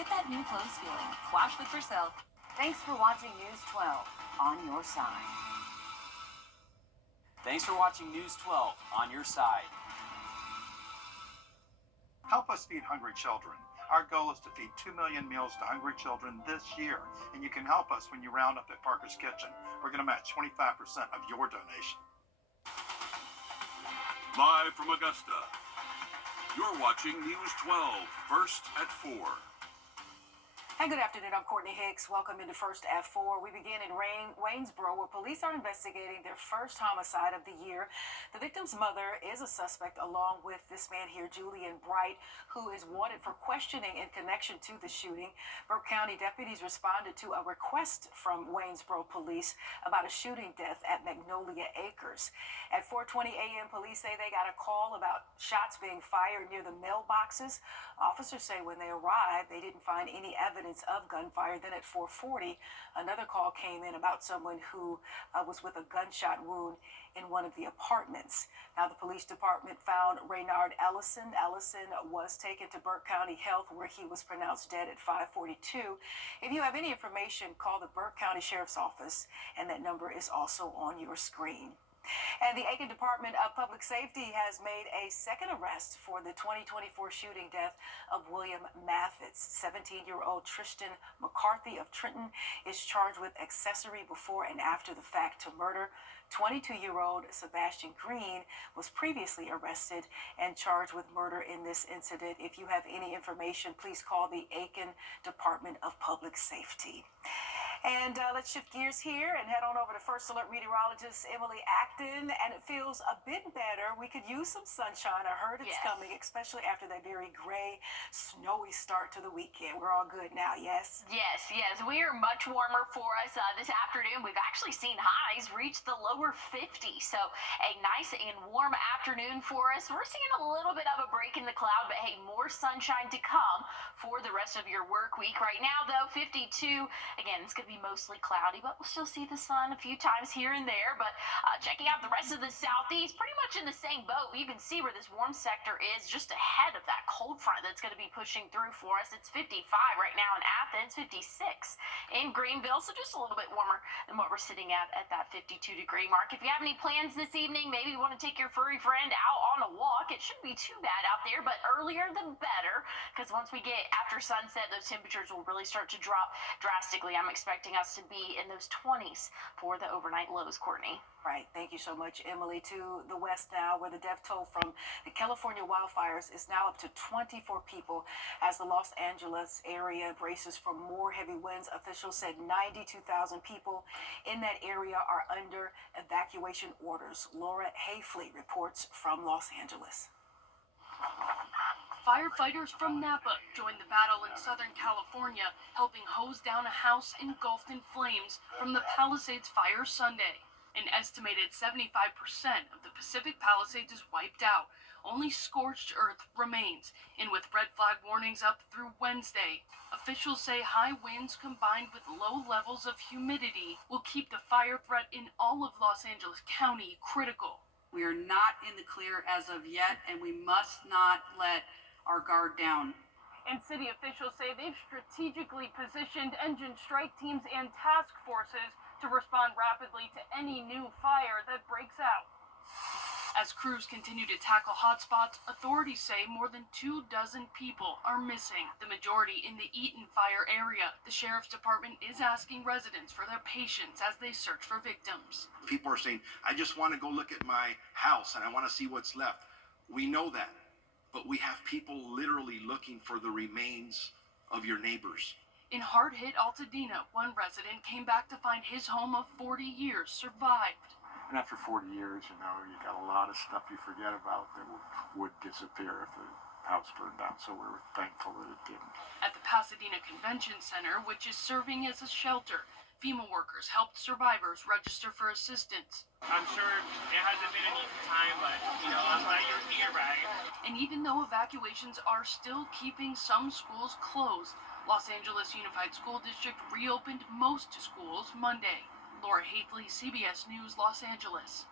Get that new clothes feeling. Wash with Vercel. Thanks for watching News 12 on your side. Thanks for watching News 12 on your side. Help us feed hungry children. Our goal is to feed 2 million meals to hungry children this year, and you can help us when you round up at Parker's Kitchen. We're going to match 25% of your donation. Live from Augusta, you're watching News 12, first at 4. And good afternoon, I'm Courtney Hicks. Welcome into First at 4. We begin in Waynesboro, where police are investigating their first homicide of the year. The victim's mother is a suspect, along with this man here, Julian Bright, who is wanted for questioning in connection to the shooting. Burke County deputies responded to a request from Waynesboro police about a shooting death at Magnolia Acres. At 4:20 a.m., police say they got a call about shots being fired near the mailboxes. Officers say when they arrived, they didn't find any evidence of gunfire. Then at 4:40, another call came in about someone who was with a gunshot wound in one of the apartments. Now, the police department found Raynard Ellison. Ellison was taken to Burke County Health, where he was pronounced dead at 5:42. If you have any information, call the Burke County Sheriff's Office, and that number is also on your screen. And the Aiken Department of Public Safety has made a second arrest for the 2024 shooting death of William Mathis. 17-year-old Tristan McCarthy of Trenton is charged with accessory before and after the fact to murder. 22-year-old Sebastian Green was previously arrested and charged with murder in this incident. If you have any information, please call the Aiken Department of Public Safety. And let's shift gears here and head on over to First Alert meteorologist Emily Acton. And it feels a bit better. We could use some sunshine. I heard it's coming, especially after that very gray, snowy start to the weekend. We're all good now, yes? Yes. We are much warmer for us this afternoon. We've actually seen highs reach the lower 50s. So a nice and warm afternoon for us. We're seeing a little bit of a break in the cloud, but hey, more sunshine to come for the rest of your work week. Right now, though, 52. Again, it's going to be mostly cloudy, but we'll still see the sun a few times here and there. But checking out the rest of the southeast, pretty much in the same boat. You can see where this warm sector is just ahead of that cold front that's going to be pushing through for us. It's 55 right now in Athens, 56 in Greenville, so just a little bit warmer than what we're sitting at that 52-degree mark. If you have any plans this evening, maybe you want to take your furry friend out on a walk, it shouldn't be too bad out there, but earlier the better, because once we get after sunset, those temperatures will really start to drop drastically. I'm expecting us to be in those 20s for the overnight lows, Courtney. Right. Thank you so much, Emily. To the west now, where the death toll from the California wildfires is now up to 24 people as the Los Angeles area braces for more heavy winds. Officials said 92,000 people in that area are under evacuation orders. Laura Hayfley reports from Los Angeles. Firefighters from Napa joined the battle in Southern California, helping hose down a house engulfed in flames from the Palisades fire Sunday. An estimated 75% of the Pacific Palisades is wiped out. Only scorched earth remains, and with red flag warnings up through Wednesday, officials say high winds combined with low levels of humidity will keep the fire threat in all of Los Angeles County critical. We are not in the clear as of yet, and we must not let our guard down. And city officials say they've strategically positioned engine strike teams and task forces to respond rapidly to any new fire that breaks out. As crews continue to tackle hotspots, authorities say more than 24 people are missing, the majority in the Eaton fire area. The sheriff's department is asking residents for their patience as they search for victims. People are saying, I just want to go look at my house and I want to see what's left. We know that, but we have people literally looking for the remains of your neighbors. In hard-hit Altadena, one resident came back to find his home of 40 years survived. And after 40 years, you got a lot of stuff you forget about that would disappear if the house burned down, so we're thankful that it didn't. At the Pasadena Convention Center, which is serving as a shelter, FEMA workers helped survivors register for assistance. I'm sure it hasn't been an easy time, but, I'm glad you're here, right? And even though evacuations are still keeping some schools closed, Los Angeles Unified School District reopened most schools Monday. Laura Hafley, CBS News, Los Angeles.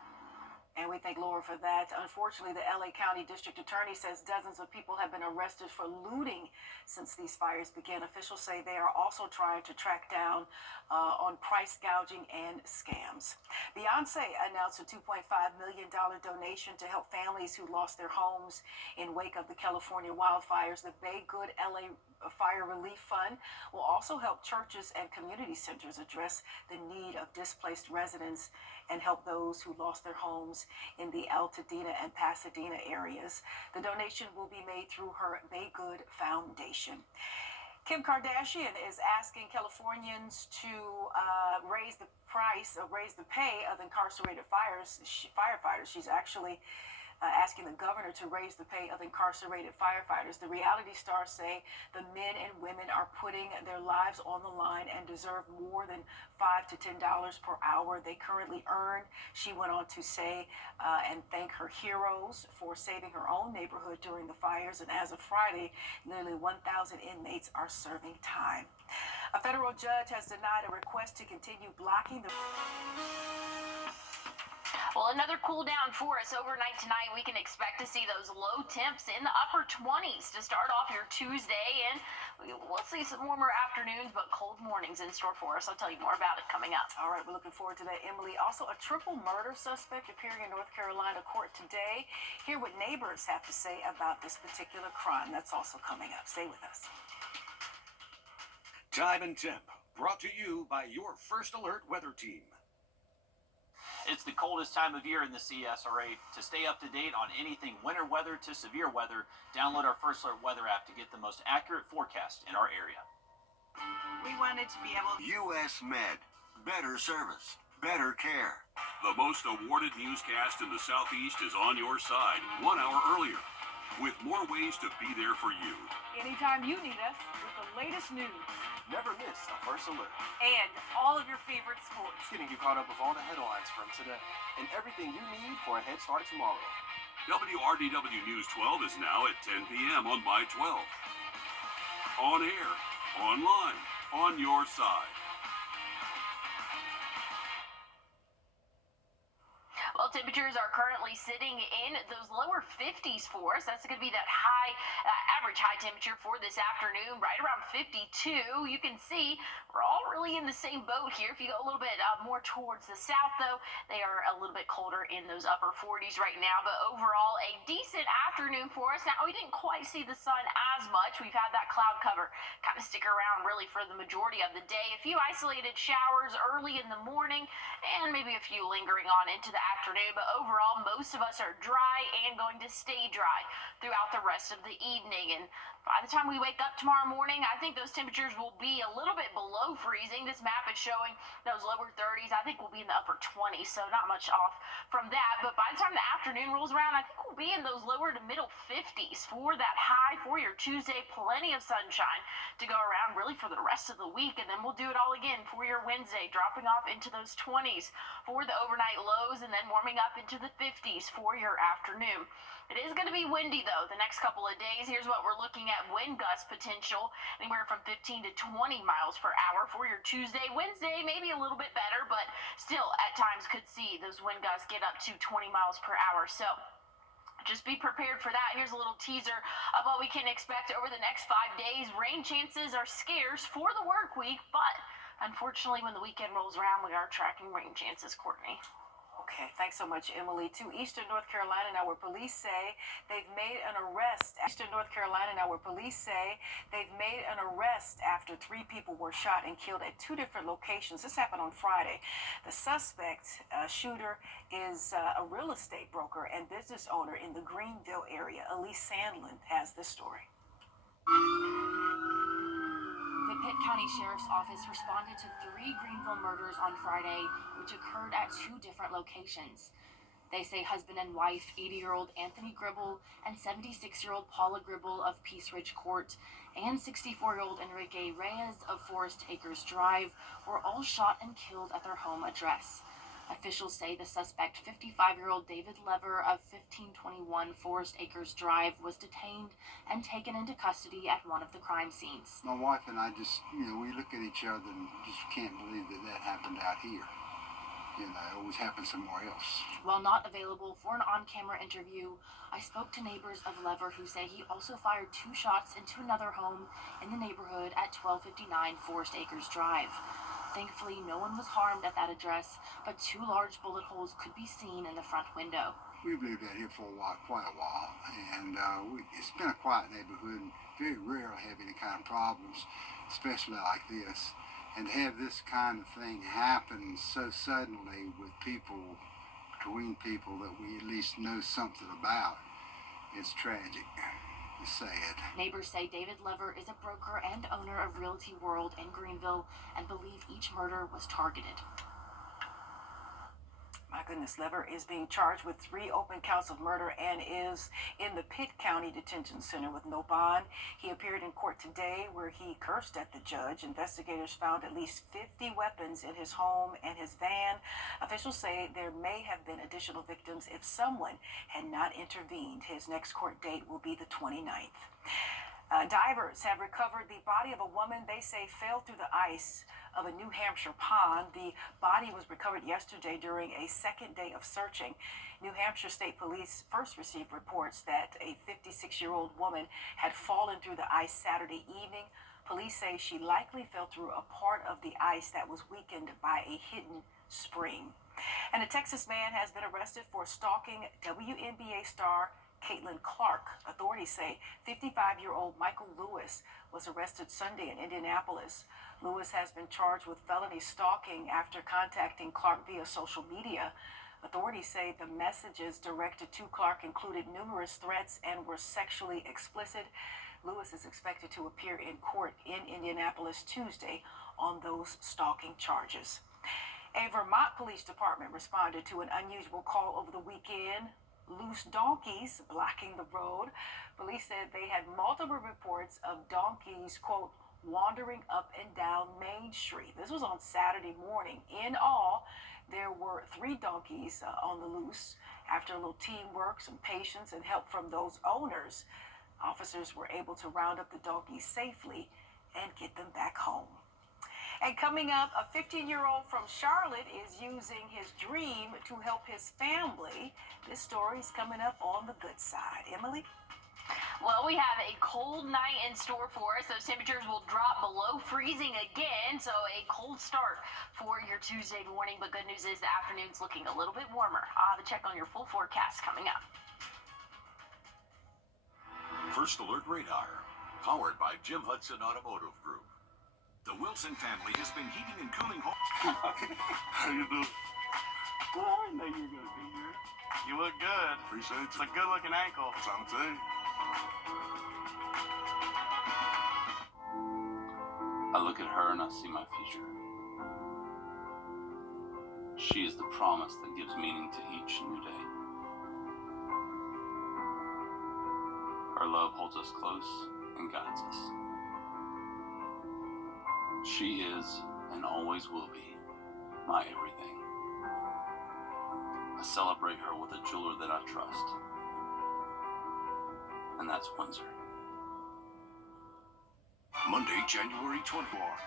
And we thank Laura for that. Unfortunately, the LA County District Attorney says dozens of people have been arrested for looting since these fires began. Officials say they are also trying to track down on price gouging and scams. Beyonce announced a $2.5 million donation to help families who lost their homes in wake of the California wildfires. The Bay Good LA Fire Relief Fund will also help churches and community centers address the need of displaced residents and help those who lost their homes in the Altadena and Pasadena areas. The donation will be made through her Bay Good Foundation. Kim Kardashian is asking Californians to raise the pay of incarcerated firefighters. She's actually asking the governor to raise the pay of incarcerated firefighters. The reality stars say the men and women are putting their lives on the line and deserve more than $5 to $10 per hour they currently earn. She went on to say and thank her heroes for saving her own neighborhood during the fires. And as of Friday, nearly 1,000 inmates are serving time. A federal judge has denied a request to continue blocking the... Well, another cool down for us overnight tonight. We can expect to see those low temps in the upper 20s to start off your Tuesday, and we'll see some warmer afternoons, but cold mornings in store for us. I'll tell you more about it coming up. All right, we're looking forward to that, Emily. Also, a triple murder suspect appearing in North Carolina court today. Hear what neighbors have to say about this particular crime. That's also coming up. Stay with us. Time and Temp, brought to you by your First Alert weather team. It's the coldest time of year in the CSRA. To stay up to date on anything winter weather to severe weather, download our First Alert weather app to get the most accurate forecast in our area. We wanted to be able to... US Med. Better service. Better care. The most awarded newscast in the Southeast is on your side 1 hour earlier, with more ways to be there for you. Anytime you need us with the latest news. Never miss a First Alert. And all of your favorite sports. Getting you caught up with all the headlines from today and everything you need for a head start tomorrow. WRDW News 12 is now at 10 p.m. on My 12. On air, online, on your side. Well, temperatures are currently sitting in those lower 50s for us. That's going to be that average high temperature for this afternoon, right around 52. You can see we're all really in the same boat here. If you go a little bit more towards the south, though, they are a little bit colder in those upper 40s right now. But overall, a decent afternoon for us. Now, we didn't quite see the sun as much. We've had that cloud cover kind of stick around really for the majority of the day. A few isolated showers early in the morning and maybe a few lingering on into the afternoon. But overall, most of us are dry and going to stay dry throughout the rest of the evening. And by the time we wake up tomorrow morning, I think those temperatures will be a little bit below freezing. This map is showing those lower 30s. I think we'll be in the upper 20s, so not much off from that. But by the time the afternoon rolls around, I think we'll be in those lower to middle 50s for that high for your Tuesday. Plenty of sunshine to go around really for the rest of the week. And then we'll do it all again for your Wednesday, dropping off into those 20s for the overnight lows and then warming up into the 50s for your afternoon. It is going to be windy, though, the next couple of days. Here's what we're looking at. Wind gust potential anywhere from 15 to 20 miles per hour for your Tuesday. Wednesday, maybe a little bit better, but still at times could see those wind gusts get up to 20 miles per hour. So just be prepared for that. Here's a little teaser of what we can expect over the next 5 days. Rain chances are scarce for the work week, but unfortunately, when the weekend rolls around, we are tracking rain chances, Courtney. Okay, thanks so much, Emily. To Eastern North Carolina now, where police say they've made an arrest. Eastern North Carolina now, where police say they've made an arrest after 3 people were shot and killed at 2 different locations. This happened on Friday. The suspect shooter is a real estate broker and business owner in the Greenville area. Elise Sandlin has this story. The Pitt County Sheriff's Office responded to 3 Greenville murders on Friday, which occurred at 2 different locations. They say husband and wife, 80-year-old Anthony Gribble and 76-year-old Paula Gribble of Peace Ridge Court and 64-year-old Enrique Reyes of Forest Acres Drive were all shot and killed at their home address. Officials say the suspect, 55-year-old David Lever of 1521 Forest Acres Drive, was detained and taken into custody at one of the crime scenes. My wife and I just, we look at each other and just can't believe that happened out here. it was happening somewhere else. While not available for an on-camera interview, I spoke to neighbors of Lever who say he also fired 2 shots into another home in the neighborhood at 1259 Forest Acres Drive. Thankfully, no one was harmed at that address, but 2 large bullet holes could be seen in the front window. We've lived out here for quite a while, and it's been a quiet neighborhood, and very rare to have any kind of problems, especially like this. And to have this kind of thing happen so suddenly with people, between people that we at least know something about, it's tragic. It's sad. Neighbors say David Lever is a broker and owner of Realty World in Greenville and believe each murder was targeted. My goodness, Lever is being charged with 3 open counts of murder and is in the Pitt County Detention Center with no bond. He appeared in court today where he cursed at the judge. Investigators found at least 50 weapons in his home and his van. Officials say there may have been additional victims if someone had not intervened. His next court date will be the 29th. Divers have recovered the body of a woman they say fell through the ice of a New Hampshire pond. The body was recovered yesterday during a second day of searching. New Hampshire State Police first received reports that a 56-year-old woman had fallen through the ice Saturday evening. Police say she likely fell through a part of the ice that was weakened by a hidden spring. And a Texas man has been arrested for stalking WNBA star Caitlin Clark. Authorities say 55-year-old Michael Lewis was arrested Sunday in Indianapolis. Lewis has been charged with felony stalking after contacting Clark via social media. Authorities say the messages directed to Clark included numerous threats and were sexually explicit. Lewis is expected to appear in court in Indianapolis Tuesday on those stalking charges. A Vermont police department responded to an unusual call over the weekend. Loose donkeys blocking the road. Police said they had multiple reports of donkeys, quote, wandering up and down Main Street. This was on Saturday morning. In all, there were 3 donkeys on the loose. After a little teamwork, some patience, and help from those owners, officers were able to round up the donkeys safely and get them back home. And coming up, a 15-year-old from Charlotte is using his dream to help his family. This story is coming up on the good side. Emily? Well, we have a cold night in store for us. Those temperatures will drop below freezing again, so a cold start for your Tuesday morning. But good news is the afternoon's looking a little bit warmer. I'll have a check on your full forecast coming up. First Alert Radar, powered by Jim Hudson Automotive Group. The Wilson family has been heating and cooling homes. How you doing? Well, I know you're going to be here. You look good. Appreciate It's a good-looking ankle. Trying to tell you. I look at her and I see my future. She is the promise that gives meaning to each new day. Her love holds us close and guides us. She is, and always will be, my everything. I celebrate her with a jeweler that I trust. And that's Windsor. Monday, January 24th.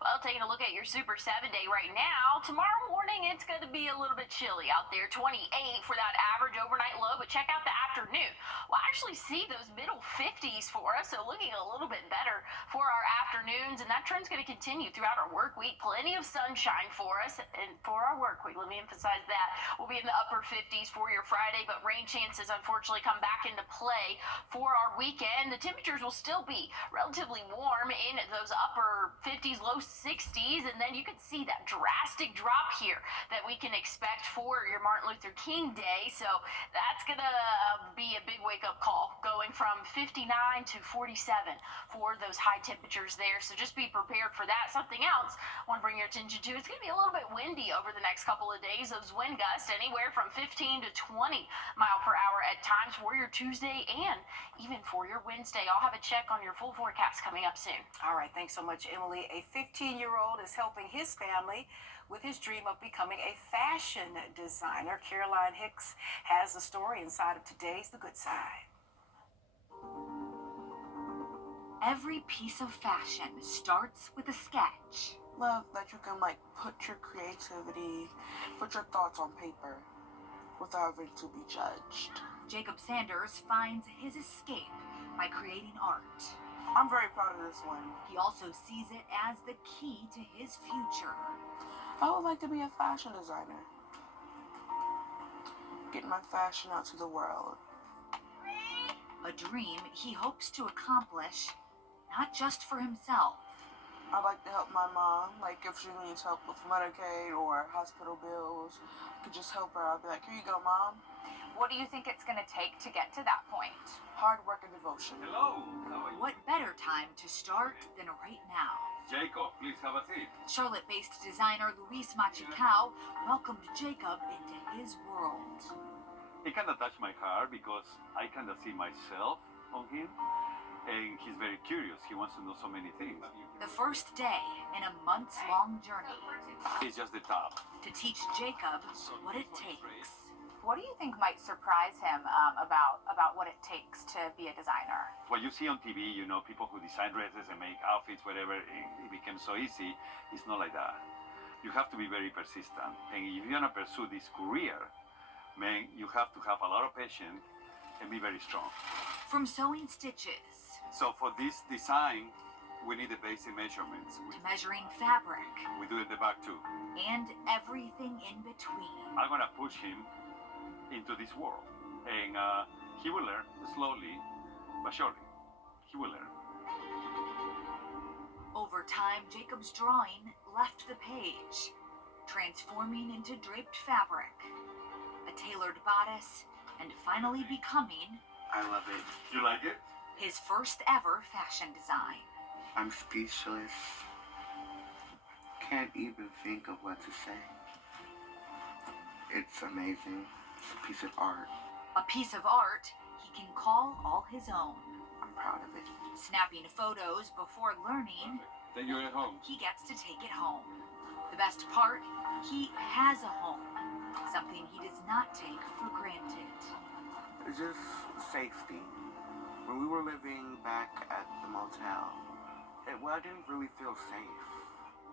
Well, taking a look at your Super 7 day right now, tomorrow morning it's going to be a little bit chilly out there, 28 for that average overnight low, but check out the afternoon. We'll actually see those middle 50s for us, so looking a little bit better for our afternoons, and that trend's going to continue throughout our work week. Plenty of sunshine for us, and for our work week, let me emphasize that. We'll be in the upper 50s for your Friday, but rain chances unfortunately come back into play for our weekend. The temperatures will still be relatively warm in those upper 50s, low 60s, and then you can see that drastic drop here that we can expect for your Martin Luther King Day. So that's gonna be a big wake-up call, going from 59 to 47 for those high temperatures there. So just be prepared for that. Something else I want to bring your attention to, it's gonna be a little bit windy over the next couple of days. Those wind gusts anywhere from 15 to 20 mile per hour at times for your Tuesday and even for your Wednesday. I'll have a check on your full forecast coming up soon. All right, thanks so much, Emily. A 15-year-old is helping his family with his dream of becoming a fashion designer. Caroline Hicks has the story inside of today's The Good Side. Every piece of fashion starts with a sketch. Love that you can put your creativity, put your thoughts on paper without having to be judged. Jacob Sanders finds his escape by creating art. I'm very proud of this one. He also sees it as the key to his future. I would like to be a fashion designer. Get my fashion out to the world. A dream he hopes to accomplish, not just for himself. I'd like to help my mom, if she needs help with Medicaid or hospital bills, I could just help her. I'd be like, here you go, Mom. What do you think it's going to take to get to that point? Hard work and devotion. Hello. What better time to start than right now? Jacob, please have a seat. Charlotte-based designer Luis Machicao welcomed Jacob into his world. He kind of touched my heart because I kind of see myself on him. And he's very curious. He wants to know so many things. The first day in a months-long journey. It's just the top. To teach Jacob what it takes. What do you think might surprise him about what it takes to be a designer? What you see on TV, people who design dresses and make outfits, whatever, it becomes so easy. It's not like that. You have to be very persistent. And if you're going to pursue this career, man, you have to have a lot of patience and be very strong. From sewing stitches. So for this design, we need the basic measurements. To measuring fabric. We do it in the back too. And everything in between. I'm going to push him into this world. And he will learn slowly but surely. He will learn. Over time, Jacob's drawing left the page, transforming into draped fabric, a tailored bodice, and finally becoming... I love it. You like it? His first ever fashion design. I'm speechless. Can't even think of what to say. It's amazing. It's a piece of art. A piece of art he can call all his own. I'm proud of it. Snapping photos before learning. Then you're at home. He gets to take it home. The best part, he has a home. Something he does not take for granted. It's just safety. When we were living back at the motel, I didn't really feel safe.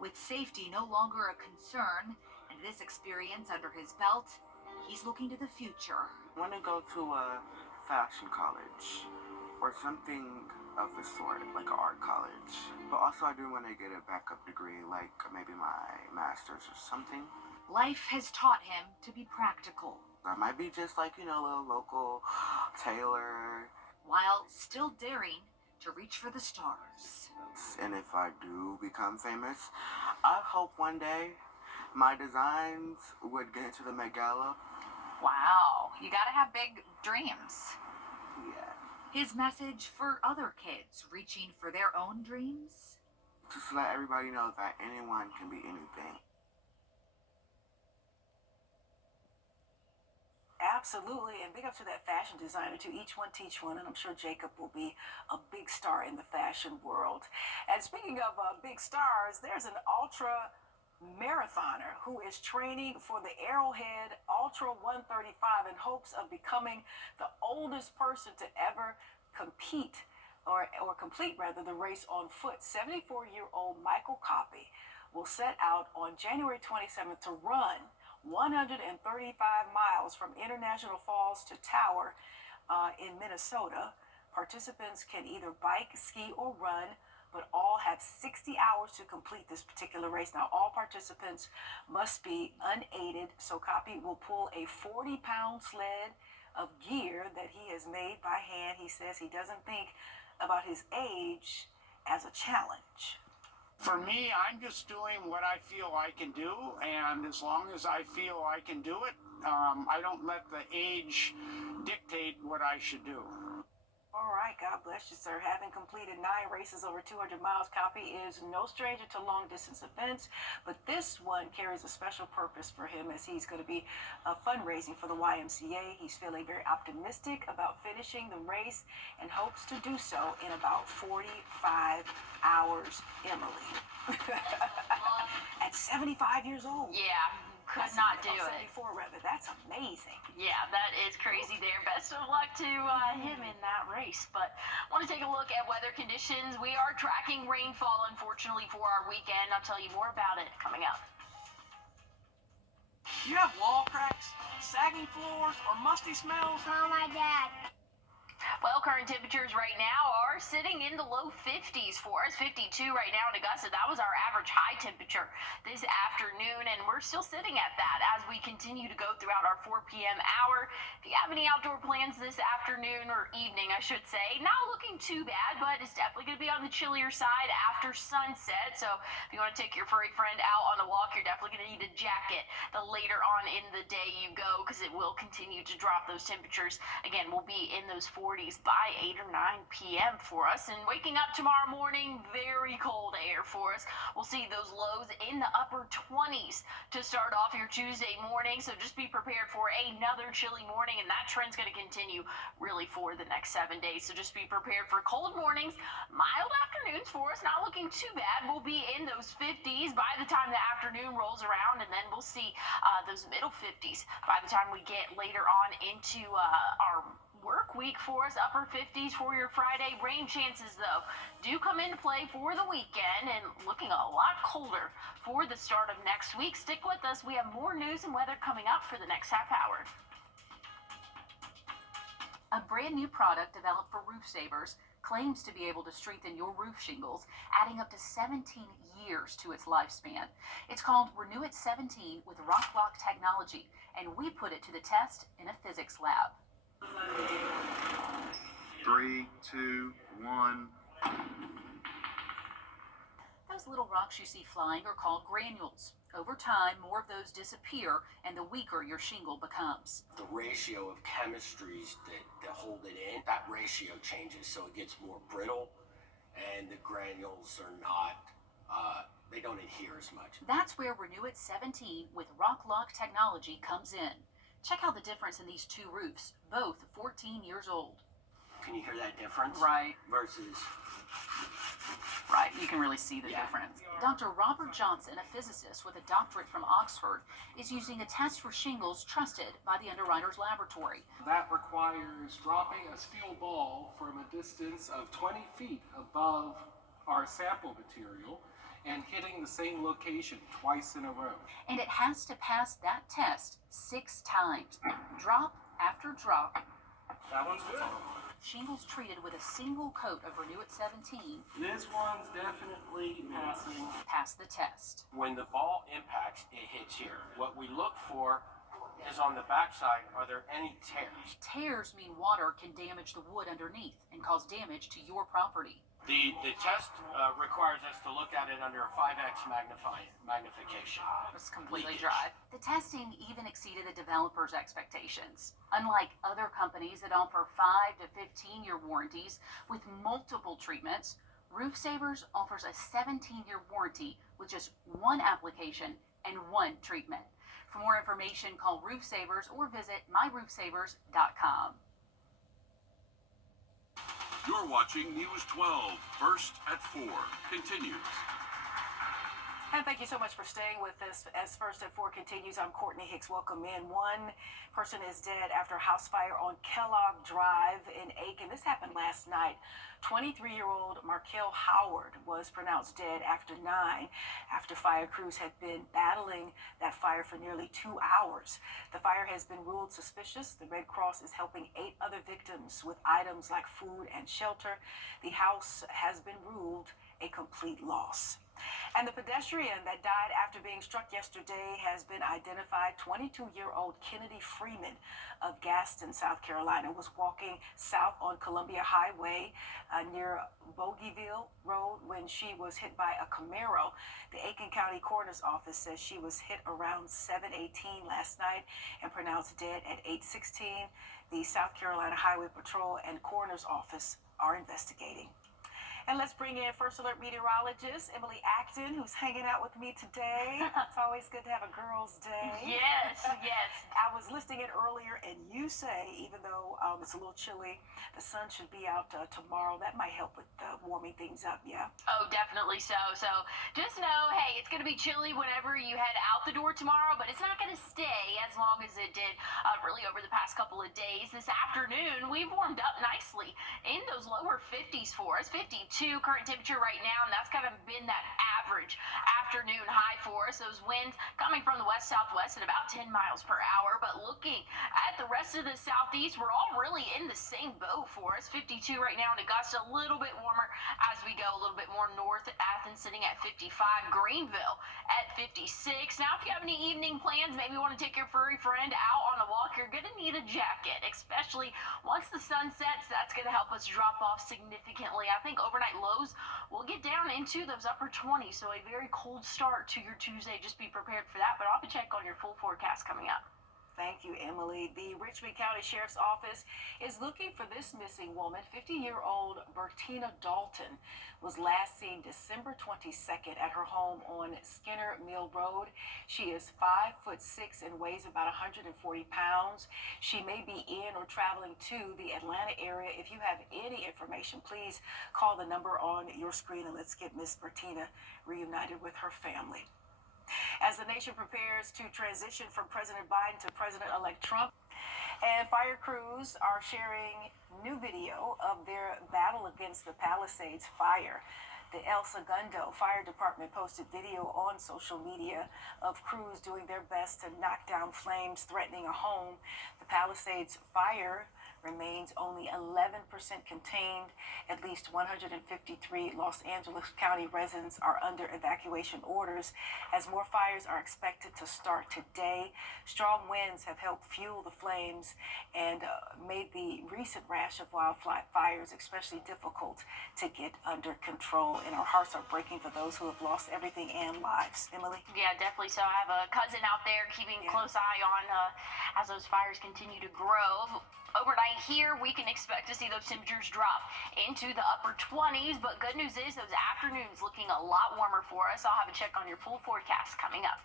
With safety no longer a concern, and this experience under his belt, he's looking to the future. I want to go to a fashion college or something of the sort, like an art college. But also I do want to get a backup degree, like maybe my master's or something. Life has taught him to be practical. I might be just like, a little local tailor. While still daring to reach for the stars. And if I do become famous, I hope one day my designs would get into the Met Gala. Wow, you gotta have big dreams. Yeah. His message for other kids reaching for their own dreams? Just let everybody know that anyone can be anything. Absolutely, and big up to that fashion designer too. Each one teach one, and I'm sure Jacob will be a big star in the fashion world. And speaking of big stars, there's an ultra marathoner who is training for the Arrowhead Ultra 135 in hopes of becoming the oldest person to ever compete or complete the race on foot. 74-year-old Michael Coppy will set out on January 27th to run 135 miles from International Falls to Tower in Minnesota. Participants can either bike, ski, or run, but all have 60 hours to complete this particular race. Now, all participants must be unaided, so Coppy will pull a 40-pound sled of gear that he has made by hand. He says he doesn't think about his age as a challenge. For me, I'm just doing what I feel I can do, and as long as I feel I can do it, I don't let the age dictate what I should do. All right, God bless you, sir. Having completed 9 races over 200 miles, Coppy is no stranger to long-distance events, but this one carries a special purpose for him as he's going to be fundraising for the YMCA. He's feeling very optimistic about finishing the race and hopes to do so in about 45 hours, Emily. At 75 years old. Yeah. Could not do it. 74 rather. That's amazing. Yeah, that is crazy there. Best of luck to him in that race. But I want to take a look at weather conditions. We are tracking rainfall, unfortunately, for our weekend. I'll tell you more about it coming up. You have wall cracks, sagging floors, or musty smells? Call my dad. Well, current temperatures right now are sitting in the low 50s for us. 52 right now in Augusta. That was our average high temperature this afternoon, and we're still sitting at that as we continue to go throughout our 4 p.m. hour. If you have any outdoor plans this afternoon or evening, I should say, not looking too bad, but it's definitely going to be on the chillier side after sunset. So if you want to take your furry friend out on a walk, you're definitely going to need a jacket the later on in the day you go, because it will continue to drop those temperatures. Again, we'll be in those 40s by 8 or 9 p.m. for us, and waking up tomorrow morning, very cold air for us. We'll see those lows in the upper 20s to start off your Tuesday morning, so just be prepared for another chilly morning, and that trend's going to continue really for the next 7 days. So just be prepared for cold mornings, mild afternoons for us, not looking too bad. We'll be in those 50s by the time the afternoon rolls around, and then we'll see those middle 50s by the time we get later on into our work week for us. Upper 50s for your Friday. Rain chances, though, do come into play for the weekend, and looking a lot colder for the start of next week. Stick with us. We have more news and weather coming up for the next half hour. A brand new product developed for roof savers claims to be able to strengthen your roof shingles, adding up to 17 years to its lifespan. It's called Wrdw 17 with Rock Lock technology, and we put it to the test in a physics lab. 3, 2, 1. Those little rocks you see flying are called granules. Over time, more of those disappear, and the weaker your shingle becomes. The ratio of chemistries that hold it in, that ratio changes, so it gets more brittle, and the granules are not, they don't adhere as much. That's where Wrdw 17 with Rock Lock technology comes in. Check out the difference in these two roofs, both 14 years old. Can you hear that difference? Right. Versus... Right, you can really see the difference. Dr. Robert Johnson, a physicist with a doctorate from Oxford, is using a test for shingles trusted by the Underwriters Laboratory. That requires dropping a steel ball from a distance of 20 feet above our sample material and hitting the same location twice in a row. And it has to pass that test 6 times, drop after drop. That one's good. Shingles treated with a single coat of Wrdw 17. This one's definitely passing. Pass the test. When the ball impacts, it hits here. What we look for is on the backside, are there any tears? Tears mean water can damage the wood underneath and cause damage to your property. The test requires us to look at it under a 5x magnification. It's completely dry. The testing even exceeded the developers' expectations. Unlike other companies that offer 5 to 15-year warranties with multiple treatments, Roof Savers offers a 17-year warranty with just 1 application and 1 treatment. For more information, call Roof Savers or visit myroofsavers.com. You're watching News 12, First at 4, continues. And thank you so much for staying with us as First at 4 continues. I'm Courtney Hicks. Welcome in. 1 person is dead after a house fire on Kellogg Drive in Aiken. This happened last night. 23-year-old Markel Howard was pronounced dead after 9 after fire crews had been battling that fire for nearly 2 hours. The fire has been ruled suspicious. The Red Cross is helping 8 other victims with items like food and shelter. The house has been ruled a complete loss. And the pedestrian that died after being struck yesterday has been identified. 22-year-old Kennedy Freeman of Gaston, South Carolina, was walking south on Columbia Highway near Bogeyville Road when she was hit by a Camaro. The Aiken County Coroner's Office says she was hit around 7:18 last night and pronounced dead at 8:16. The South Carolina Highway Patrol and Coroner's Office are investigating. And let's bring in First Alert meteorologist Emily Acton, who's hanging out with me today. It's always good to have a girls' day. Yes, yes. I was listening in earlier, and you say, even though it's a little chilly, the sun should be out tomorrow. That might help with warming things up, yeah? Oh, definitely so. So just know, hey, it's going to be chilly whenever you head out the door tomorrow, but it's not going to stay as long as it did really over the past couple of days. This afternoon, we've warmed up nicely in those lower 50s for us. 52 current temperature right now, and that's kind of been that average afternoon high for us. Those winds coming from the west-southwest at about 10 miles per hour. But looking at the rest of the southeast, we're all really in the same boat for us. 52 right now in Augusta, a little bit warmer as we go a little bit more north. Athens sitting at 55, Greenville at 56. Now, if you have any evening plans, maybe you want to take your furry friend out on a walk, you're going to need a jacket, especially once the sun sets. That's going to help us drop off significantly. I think overnight lows will get down into those upper 20s, so a very cold start to your Tuesday. Just be prepared for that, but I'll have to check on your full forecast coming up. Thank you, Emily. The Richmond County Sheriff's Office is looking for this missing woman. 50-year-old Bertina Dalton was last seen December 22nd at her home on Skinner Mill Road. She is 5'6" and weighs about 140 pounds. She may be in or traveling to the Atlanta area. If you have any information, please call the number on your screen and let's get Miss Bertina reunited with her family. As the nation prepares to transition from President Biden to President-elect Trump, and fire crews are sharing new video of their battle against the Palisades fire. The El Segundo Fire Department posted video on social media of crews doing their best to knock down flames threatening a home. The Palisades fire remains only 11% contained. At least 153 Los Angeles County residents are under evacuation orders as more fires are expected to start today. Strong winds have helped fuel the flames and made the recent rash of wildfires especially difficult to get under control. And our hearts are breaking for those who have lost everything and lives. Emily? Yeah, definitely. So I have a cousin out there keeping a close eye on as those fires continue to grow. Overnight here, we can expect to see those temperatures drop into the upper 20s, but good news is those afternoons looking a lot warmer for us. I'll have a check on your full forecast coming up.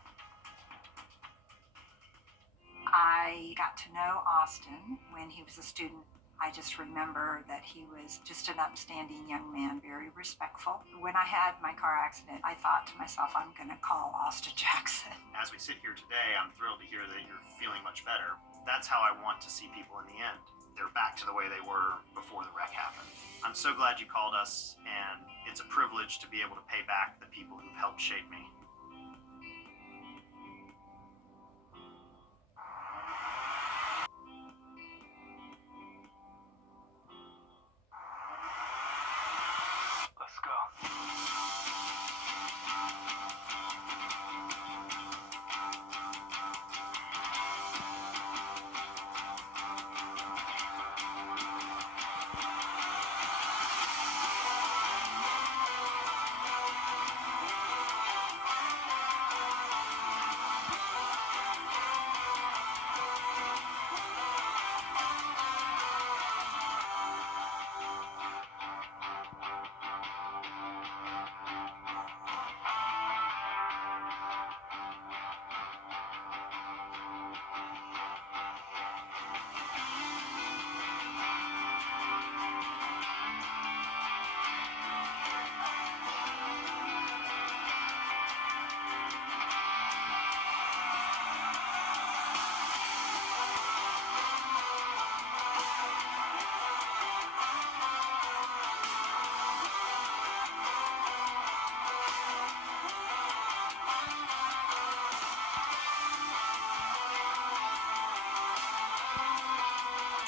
I got to know Austin when he was a student. I just remember that he was just an upstanding young man, very respectful. When I had my car accident, I thought to myself, I'm going to call Austin Jackson. As we sit here today, I'm thrilled to hear that you're feeling much better. That's how I want to see people in the end. They're back to the way they were before the wreck happened. I'm so glad you called us, and it's a privilege to be able to pay back the people who've helped shape me. Let's go.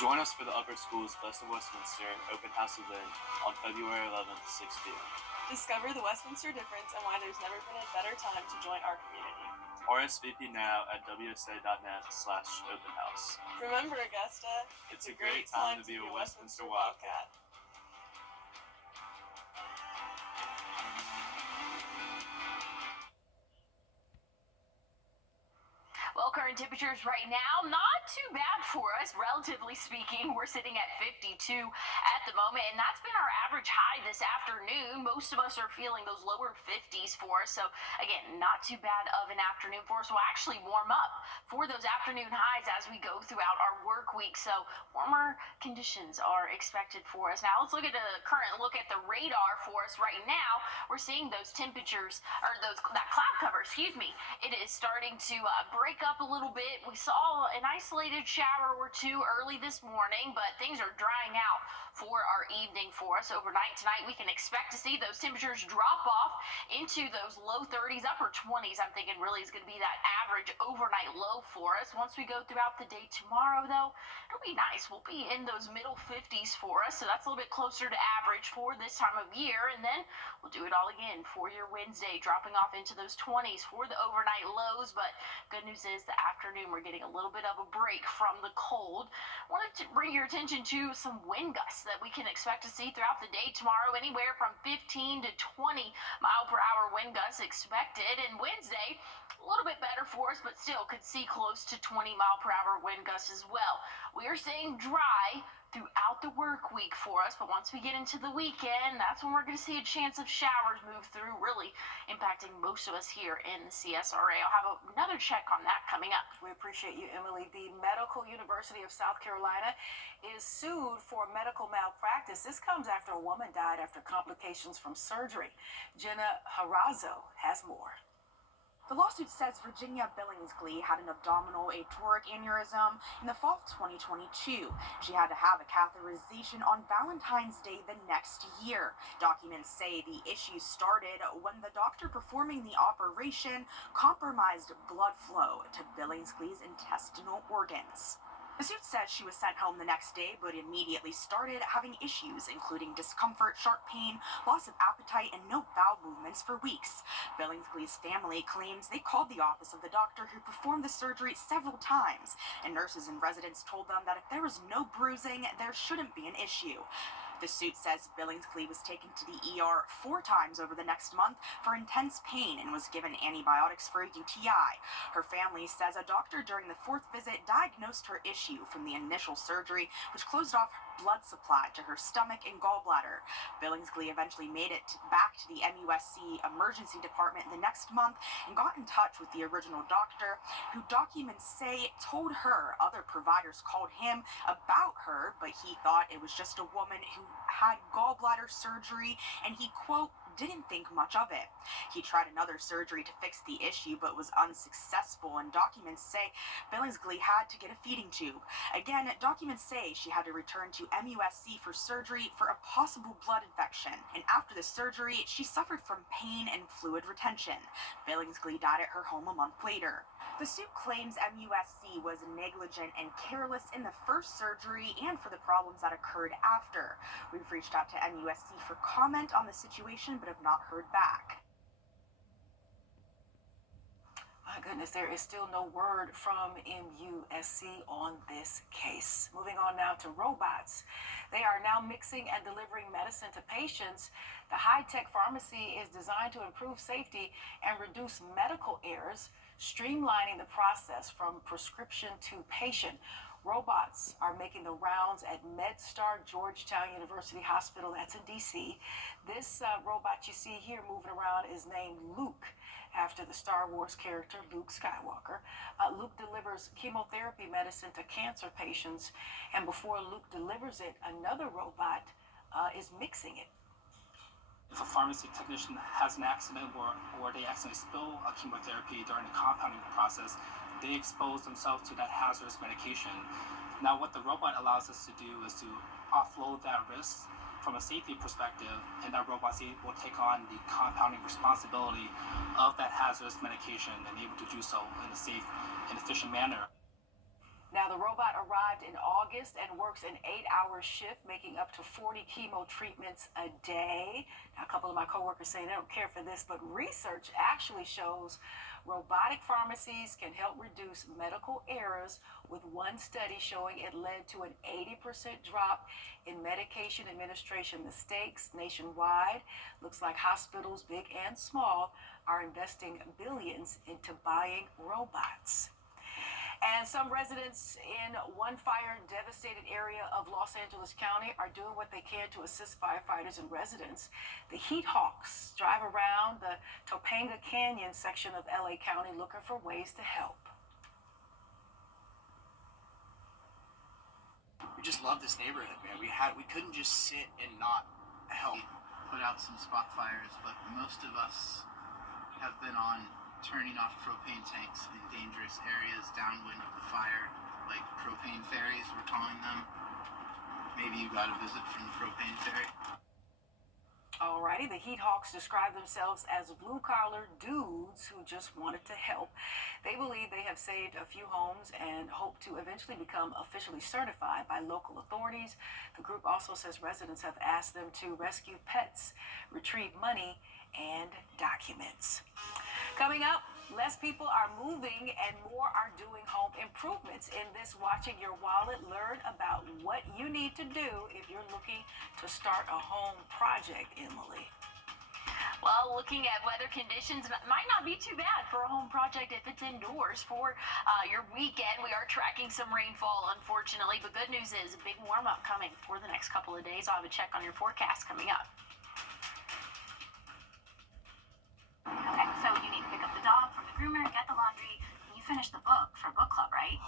Join us for the Upper Schools Best of Westminster open house event on February 11th, 6 p.m. Discover the Westminster difference and why there's never been a better time to join our community. RSVP now at wsa.net/open house. Remember, Augusta, it's a great time to be a Westminster Wildcat. Well, current temperatures right now, not too bad for us, relatively speaking. We're sitting at 52 at the moment, and that's been our average high this afternoon. Most of us are feeling those lower 50s for us. So, again, not too bad of an afternoon for us. We'll actually warm up for those afternoon highs as we go throughout our work week. So, warmer conditions are expected for us. Now, let's look at a current look at the radar for us right now. We're seeing those temperatures, or that cloud cover, excuse me. It is starting to break up a little bit. We saw an isolated shower or two early this morning, but things are drying out for our evening for us. Overnight tonight, we can expect to see those temperatures drop off into those low 30s, upper 20s. I'm thinking really is going to be that average overnight low for us. Once we go throughout the day tomorrow, though, it'll be nice. We'll be in those middle 50s for us, so that's a little bit closer to average for this time of year. And then we'll do it all again for your Wednesday, dropping off into those 20s for the overnight lows. But good news is the afternoon, we're getting a little bit of a break from the cold. Wanted to bring your attention to some wind gusts that we can expect to see throughout the day tomorrow, anywhere from 15 to 20 mile per hour wind gusts expected. And Wednesday, a little bit better for us, but still could see close to 20 mile per hour wind gusts as well. We are staying dry throughout the work week for us, but once we get into the weekend, that's when we're going to see a chance of showers move through, really impacting most of us here in the CSRA. I'll have another check on that coming up. We appreciate you, Emily. The Medical University of South Carolina is sued for medical malpractice. This comes after a woman died after complications from surgery. Jenna Harazo has more. The lawsuit says Virginia Billingsley had an abdominal aortic aneurysm in the fall of 2022. She had to have a catheterization on Valentine's Day the next year. Documents say the issue started when the doctor performing the operation compromised blood flow to Billingsley's intestinal organs. The suit says she was sent home the next day, but immediately started having issues, including discomfort, sharp pain, loss of appetite, and no bowel movements for weeks. Billingsley's family claims they called the office of the doctor who performed the surgery several times, and nurses and residents told them that if there was no bruising, there shouldn't be an issue. The suit says Billingsley was taken to the ER 4 times over the next month for intense pain and was given antibiotics for a UTI. Her family says a doctor during the 4th visit diagnosed her issue from the initial surgery, which closed off blood supply to her stomach and gallbladder. Billingsley eventually made it back to the MUSC emergency department the next month and got in touch with the original doctor, who documents say told her other providers called him about her, but he thought it was just a woman who had gallbladder surgery, and he, quote, didn't think much of it. He tried another surgery to fix the issue but was unsuccessful, and documents say Billingsley had to get a feeding tube. Again, documents say she had to return to MUSC for surgery for a possible blood infection, and after the surgery, she suffered from pain and fluid retention. Billingsley died at her home a month later. The suit claims MUSC was negligent and careless in the first surgery and for the problems that occurred after. We've reached out to MUSC for comment on the situation, but have not heard back. My goodness, there is still no word from MUSC on this case. Moving on now to robots. They are now mixing and delivering medicine to patients. The high-tech pharmacy is designed to improve safety and reduce medical errors, streamlining the process from prescription to patient. Robots are making the rounds at MedStar Georgetown University Hospital, that's in DC. This robot you see here moving around is named Luke, after the Star Wars character Luke Skywalker. Luke delivers chemotherapy medicine to cancer patients, and before Luke delivers it, another robot is mixing it. If a pharmacy technician has an accident or they accidentally spill a chemotherapy during the compounding process, they expose themselves to that hazardous medication. Now, what the robot allows us to do is to offload that risk from a safety perspective, and that robot will take on the compounding responsibility of that hazardous medication and able to do so in a safe and efficient manner. Now, the robot arrived in August and works an 8-hour shift, making up to 40 chemo treatments a day. Now, a couple of my coworkers say they don't care for this, but research actually shows robotic pharmacies can help reduce medical errors, with one study showing it led to an 80% drop in medication administration mistakes nationwide. Looks like hospitals, big and small, are investing billions into buying robots. And some residents in one fire-devastated area of Los Angeles County are doing what they can to assist firefighters and residents. The Heat Hawks drive around the Topanga Canyon section of LA County looking for ways to help. We just love this neighborhood, man. We couldn't just sit and not help. Put out some spot fires, but most of us have been on turning off propane tanks in dangerous areas downwind of the fire, like propane ferries, we're calling them. Maybe you got a visit from the propane ferry. Alrighty, the Heat Hawks describe themselves as blue-collar dudes who just wanted to help. They believe they have saved a few homes and hope to eventually become officially certified by local authorities. The group also says residents have asked them to rescue pets, retrieve money, and documents. Coming up, less people are moving and more are doing home improvements. In this Watching Your Wallet, learn about what you need to do if you're looking to start a home project, Emily. Well, looking at weather conditions, might not be too bad for a home project if it's indoors. For your weekend, we are tracking some rainfall, unfortunately, but good news is a big warm-up coming for the next couple of days. I'll have a check on your forecast coming up. Okay, so you need to pick up the dog from the groomer, get the laundry, and you finish the book for book club, right?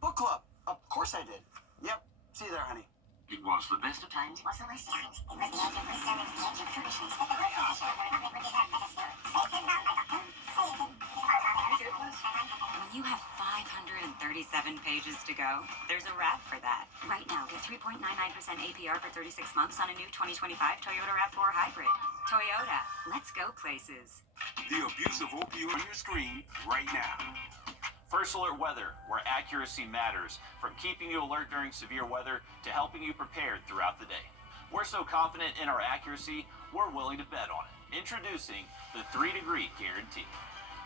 Book club. Of course I did. Yep. See you there, honey. It was the best of Times was the worst times. It was the age of wisdom and the age of foolishness. But the word for this year, we're going to have medicine. Satan, not my doctor. Satan. When you have 537 pages to go, there's a wrap for that. Right now, get 3.99% APR for 36 months on a new 2025 Toyota RAV4 Hybrid. Toyota, let's go places. The abusive opioid on your screen right now. First Alert Weather, where accuracy matters, from keeping you alert during severe weather to helping you prepared throughout the day. We're so confident in our accuracy, we're willing to bet on it. Introducing the 3-Degree Guarantee.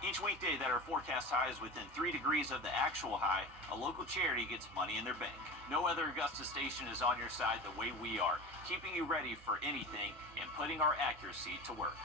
Each weekday that our forecast high is within 3 degrees of the actual high, a local charity gets money in their bank. No other Augusta station is on your side the way we are, keeping you ready for anything and putting our accuracy to work.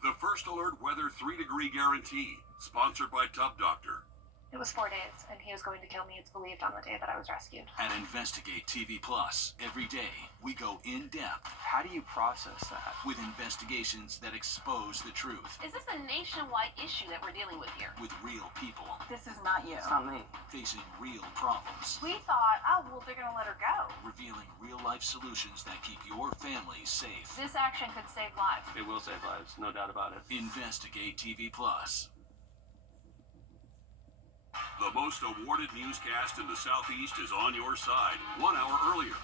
The First Alert Weather 3-Degree Guarantee, sponsored by Tub Doctor. It was 4 days, and he was going to kill me, it's believed, on the day that I was rescued. At Investigate TV Plus, every day, we go in-depth. How do you process that? With investigations that expose the truth. Is this a nationwide issue that we're dealing with here? With real people. This is not you. It's not me. Facing real problems. We thought, oh, well, they're going to let her go. Revealing real-life solutions that keep your family safe. This action could save lives. It will save lives, no doubt about it. Investigate TV Plus. The most awarded newscast in the Southeast is on your side 1 hour earlier,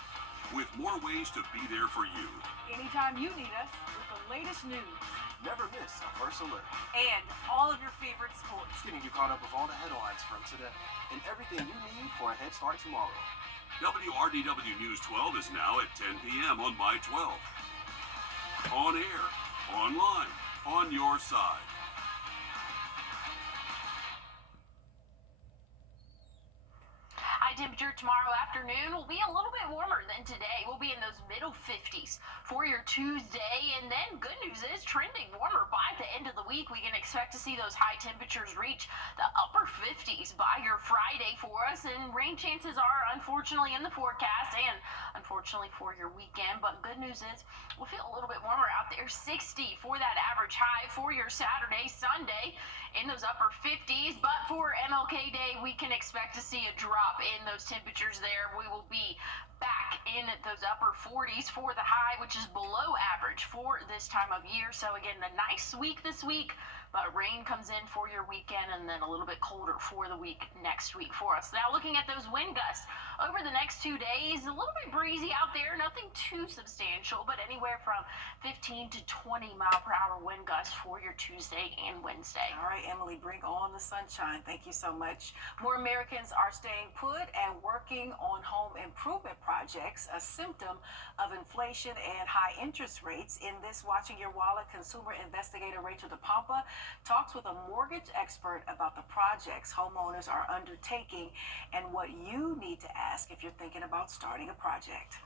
with more ways to be there for you. Anytime you need us with the latest news. Never miss a First Alert. And all of your favorite sports. Getting you caught up with all the headlines from today and everything you need for a head start tomorrow. WRDW News 12 is now at 10 p.m. on My 12. On air, online, on your side. High temperature tomorrow afternoon will be a little bit warmer than today. We'll be in those middle 50s for your Tuesday. And then good news is trending warmer by the end of the week. We can expect to see those high temperatures reach the upper 50s by your Friday for us. And rain chances are unfortunately in the forecast and unfortunately for your weekend. But good news is we'll feel a little bit warmer out there. 60 for that average high for your Saturday, Sunday in those upper 50s. But for MLK Day, we can expect to see a drop in those temperatures there. We will be back in those upper 40s for the high, which is below average for this time of year. So again, a nice week this week, but rain comes in for your weekend and then a little bit colder for the week next week for us. Now looking at those wind gusts over the next 2 days, a little bit breezy out there, nothing too substantial, but anywhere from 15 to 20 mile per hour wind gusts for your Tuesday and Wednesday. All right, Emily, bring on the sunshine. Thank you so much. More Americans are staying put and working on home improvement projects, a symptom of inflation and high interest rates. In this Watching Your Wallet, consumer investigator Rachel DePompa talks with a mortgage expert about the projects homeowners are undertaking and what you need to ask if you're thinking about starting a project.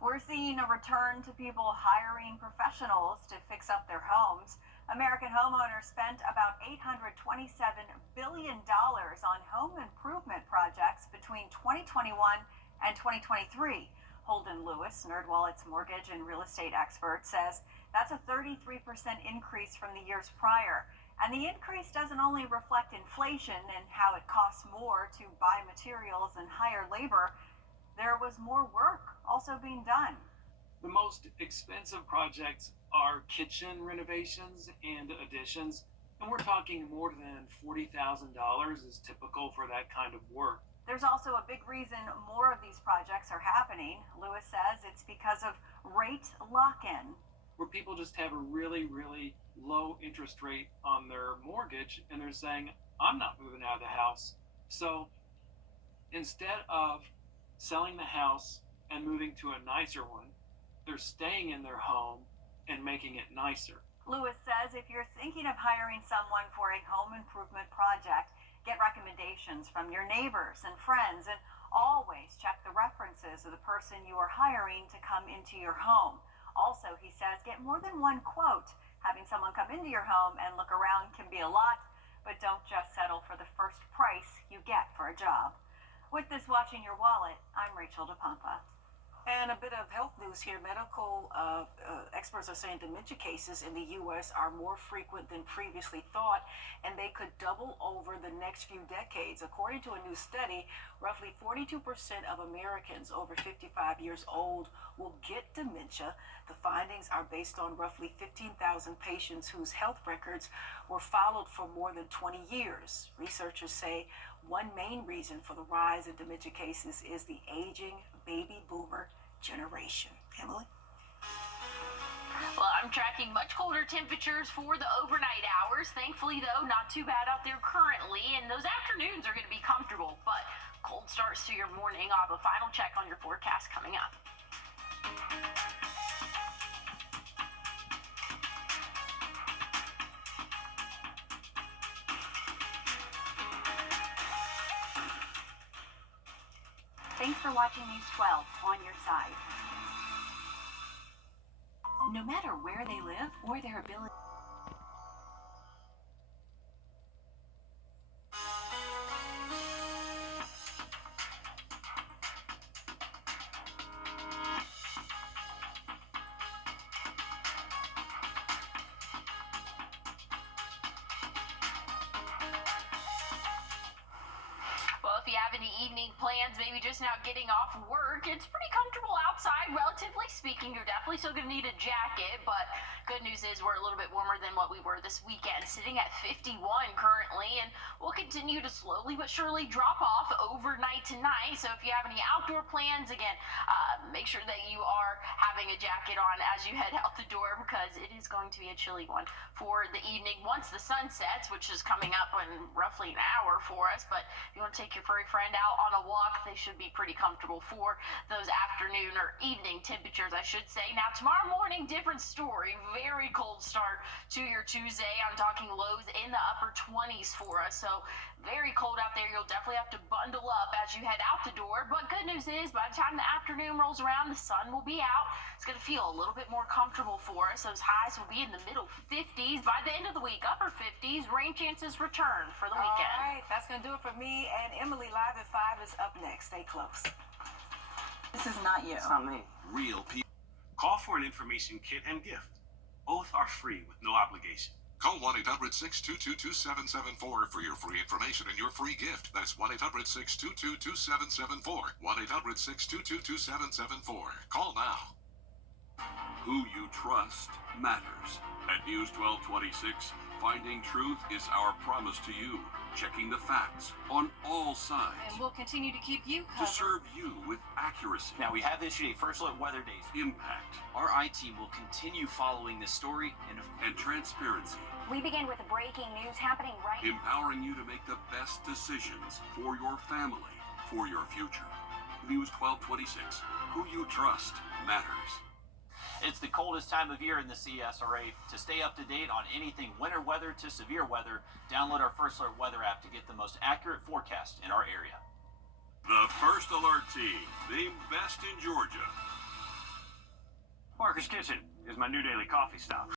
We're seeing a return to people hiring professionals to fix up their homes. American homeowners spent about $827 billion on home improvement projects between 2021 and 2023. Holden Lewis, NerdWallet's mortgage and real estate expert, says that's a 33% increase from the years prior. And the increase doesn't only reflect inflation and how it costs more to buy materials and hire labor. There was more work also being done. The most expensive projects are kitchen renovations and additions, and we're talking more than $40,000 is typical for that kind of work. There's also a big reason more of these projects are happening. Lewis says it's because of rate lock-in. Where people just have a really, really low interest rate on their mortgage, and they're saying, I'm not moving out of the house. So instead of selling the house and moving to a nicer one, they're staying in their home and making it nicer. Lewis says if you're thinking of hiring someone for a home improvement project, get recommendations from your neighbors and friends, and always check the references of the person you are hiring to come into your home. Also, he says, get more than one quote. Having someone come into your home and look around can be a lot, but don't just settle for the first price you get for a job. With this Watching Your Wallet, I'm Rachel DePompa. And a bit of health news here. Medical experts are saying dementia cases in the U.S. are more frequent than previously thought, and they could double over the next few decades. According to a new study, roughly 42% of Americans over 55 years old will get dementia. The findings are based on roughly 15,000 patients whose health records were followed for more than 20 years. Researchers say one main reason for the rise in dementia cases is the aging baby boomer generation. Emily? Well, I'm tracking much colder temperatures for the overnight hours. Thankfully, though, not too bad out there currently, and those afternoons are going to be comfortable, but cold starts to your morning. I'll have a final check on your forecast coming up. Thanks for watching News 12 on your side. No matter where they live or their ability. Well, if you have any evening plans, maybe just now getting off work, it's pretty comfortable outside, relatively speaking. You're definitely still going to need a jacket, but good news is we're a little bit warmer than what we were this weekend, sitting at 51 currently, and we'll continue to slowly but surely drop off overnight tonight. So if you have any outdoor plans, again, make sure that you are having a jacket on as you head out the door, because it is going to be a chilly one for the evening once the sun sets, which is coming up in roughly an hour for us. But if you want to take your furry friend out on a walk, they should be pretty comfortable for those afternoon or evening temperatures, I should say. Now, tomorrow morning, different story. Very cold start to your Tuesday. I'm talking lows in the upper 20s for us. So very cold out there. You'll definitely have to bundle up as you head out the door. But good news is, by the time the afternoon rolls around, the sun will be out. It's going to feel a little bit more comfortable for us. Those highs will be in the middle 50s. By the end of the week, upper 50s. Rain chances return for the weekend. All right, that's going to do it for me. And Emily, Live at 5 is up next. Stay close. This is not you. It's not me. Real people. Call for an information kit and gift. Both are free with no obligation. Call 1-800-622-2774 for your free information and your free gift. That's 1-800-622-2774. 1-800-622-2774. Call now. Who you trust matters. At News 1226, finding truth is our promise to you. Checking the facts on all sides. And we'll continue to keep you To covered. serve you with accuracy. Now, we have issued a first alert weather days. Impact. Our IT will continue following this story and transparency. We begin with breaking news happening right now. Empowering you to make the best decisions for your family, for your future. News 1226. Who you trust matters. It's the coldest time of year in the CSRA. To stay up to date on anything winter weather to severe weather, download our First Alert Weather app to get the most accurate forecast in our area. The First Alert team, named best in Georgia. Marcus Kitchen is my new daily coffee stop.